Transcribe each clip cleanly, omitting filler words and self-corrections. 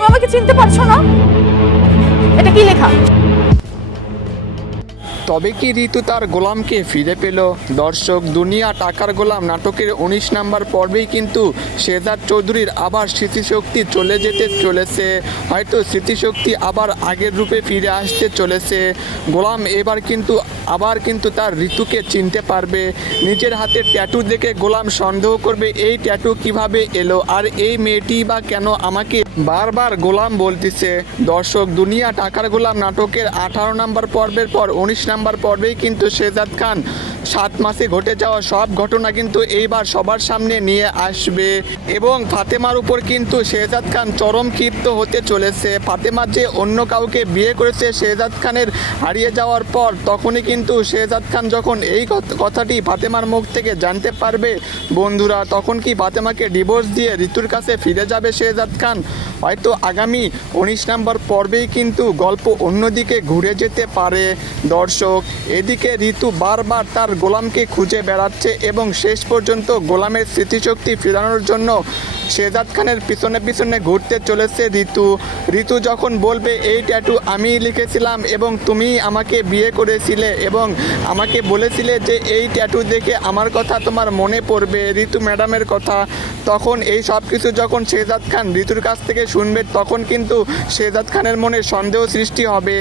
তুমি আমাকে চিনতে পারছো না? এটা কি লেখা? তবে কি ঋতু তার গোলামকে ফিরে পেল? দর্শক, দুনিয়া টাকার গোলাম নাটকের 19 নম্বর পর্বেই কিন্তু শেহজাদ চৌধুরীর আবার স্মৃতিশক্তি চলে যেতে চলেছে। হয়তো স্মৃতিশক্তি আবার আগের রূপে ফিরে আসতে চলেছে। গোলাম এবার কিন্তু আবার তার ঋতুকে চিনতে পারবে। নিজের হাতে ট্যাটু দেখে গোলাম সন্দেহ করবে এই ট্যাটু কিভাবে এলো, আর এই মেয়েটি বা কেন আমাকে বারবার গোলাম বলতেছে। দর্শক, দুনিয়া টাকার গোলাম নাটকের 18 নম্বর পর্বের পর 19 নম্বর পর্বেই কিন্তু শেহজাদ খান 7 মাসে ঘটে যাওয়া সব ঘটনা কিন্তু এইবার সবার সামনে নিয়ে আসবে এবং ফাতেমার উপর কিন্তু শেহজাদ খান চরম ক্ষিপ্ত হতে চলেছে। ফাতেমা যে অন্য কাউকে বিয়ে করেছে শেহজাদ খানের হারিয়ে যাওয়ার পর, তখনই কিন্তু শেহজাদ খান যখন এই কথাটি ফাতেমার মুখ থেকে জানতে পারবে বন্ধুরা, তখন কি ফাতেমাকে ডিভোর্স দিয়ে ঋতুর কাছে ফিরে যাবে শেহজাদ খান? হয়তো আগামী 19 নম্বর পর্বেই কিন্তু গল্প অন্যদিকে ঘুরে যেতে পারে। দর্শক, এদিকে ঋতু বারবার তার গোলামকে খুঁজে বেড়াচ্ছে এবং শেষ পর্যন্ত গোলামের স্মৃতিশক্তি ফেরানোর জন্য শেহজাদ খানের পিছনে ঘুরতে চলেছে ঋতু যখন বলবে এই ট্যাটু আমি লিখেছিলাম এবং তুমি আমাকে বিয়ে করেছিলে এবং আমাকে বলেছিলে যে এই ট্যাটু দেখে আমার কথা তোমার মনে পড়বে, ঋতু ম্যাডামের কথা, তখন এই সব কিছু যখন শেহজাদ খান ঋতুর কাছ থেকে শুনবে, তখন কিন্তু শেহজাদ খানের মনে সন্দেহ সৃষ্টি হবে।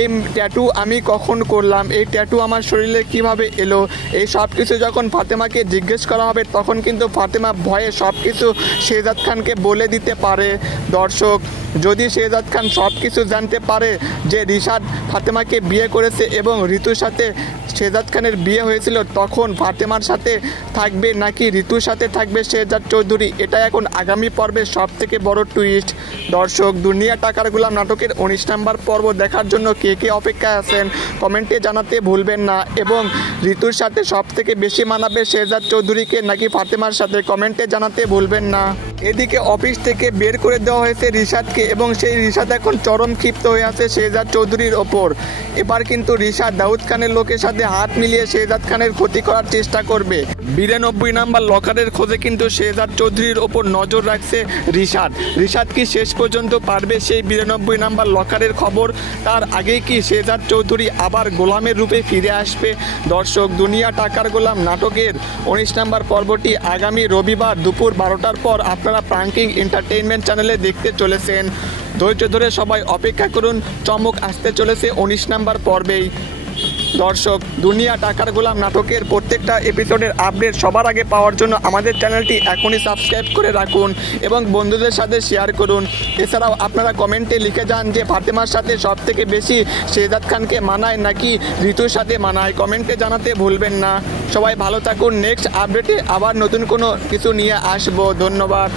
এই ট্যাটু আমি কখন করলাম, এই ট্যাটু আমার শরীরে কিভাবে এলো, এই সব কিছু যখন ফাতেমাকে জিজ্ঞেস করা হবে, তখন কিন্তু ফাতেমা ভয়ে সব কিছু শেহজাদ খানকে বলে দিতে পারে। দর্শক, যদি শেহজাদ খান সব কিছু জানতে পারে যে রিশাদ ফাতেমাকে বিয়ে করেছে এবং ঋতুর সাথে শেহজাদ খানের বিয়ে হয়েছিল, তখন ফাতেমার সাথে থাকবে নাকি ঋতুর সাথে থাকবে শেহজাদ চৌধুরী, এটা এখন আগামী পর্বের সব থেকে বড় টুইস্ট। দর্শক, দুনিয়া টাকার গোলাম নাটকের 19 নম্বর পর্ব দেখার জন্য কে কে অপেক্ষায় আছেন কমেন্টে জানাতে ভুলবেন না এবং ঋতুর সাথে সব থেকে বেশি মানাবে শেহজাদ চৌধুরীকে নাকি ফাতেমার সাথে কমেন্টে জানাতে ভুলবেন না। এদিকে অফিস থেকে বের করে দেওয়া হয়েছে রিশাদকে এবং সেই রিশাদ এখন চরম ক্ষিপ্ত হয়ে আছে শেহজাদ চৌধুরীর ওপর। এবার কিন্তু রিশাদ দাউদ খানের লোকের সাথে হাত মিলিয়ে শেহজাদ খানের ক্ষতি করার চেষ্টা করবে। 92 নম্বর লকারের খোঁজে কিন্তু শেহজাদ চৌধুরীর ওপর নজর রাখছে রিশাদ কি শেষ পর্যন্ত পারবে সেই 92 নম্বর লকারের খবর? তার আগেই কি শেহজাদ চৌধুরী আবার গোলামের রূপে ফিরে আসবে? দর্শক, দুনিয়া টাকার গোলাম নাটকের 19 নম্বর পর্বটি আগামী রবিবার দুপুর 12টার পর আপনারা প্রাঙ্কিং এন্টারটেইনমেন্ট চ্যানেলে দেখতে চলেছেন। ধৈর্য ধরে সবাই অপেক্ষা করুন, চমক আসতে চলেছে 19 নম্বর পর্বেই। দর্শক, দুনিয়া টাকার গোলাম নাটকের প্রত্যেকটা এপিসোডের আপডেট সবার আগে পাওয়ার জন্য আমাদের চ্যানেলটি এখনই সাবস্ক্রাইব করে রাখুন এবং বন্ধুদের সাথে শেয়ার করুন। এছাড়াও আপনারা কমেন্টে লিখে যান যে ফাতেমার সাথে সব থেকে বেশি শেহজাদ খানকে মানায় নাকি ঋতুর সাথে মানায়, কমেন্টে জানাতে ভুলবেন না। সবাই ভালো থাকুন, নেক্সট আপডেটে আবার নতুন কোনো কিছু নিয়ে আসবো। ধন্যবাদ।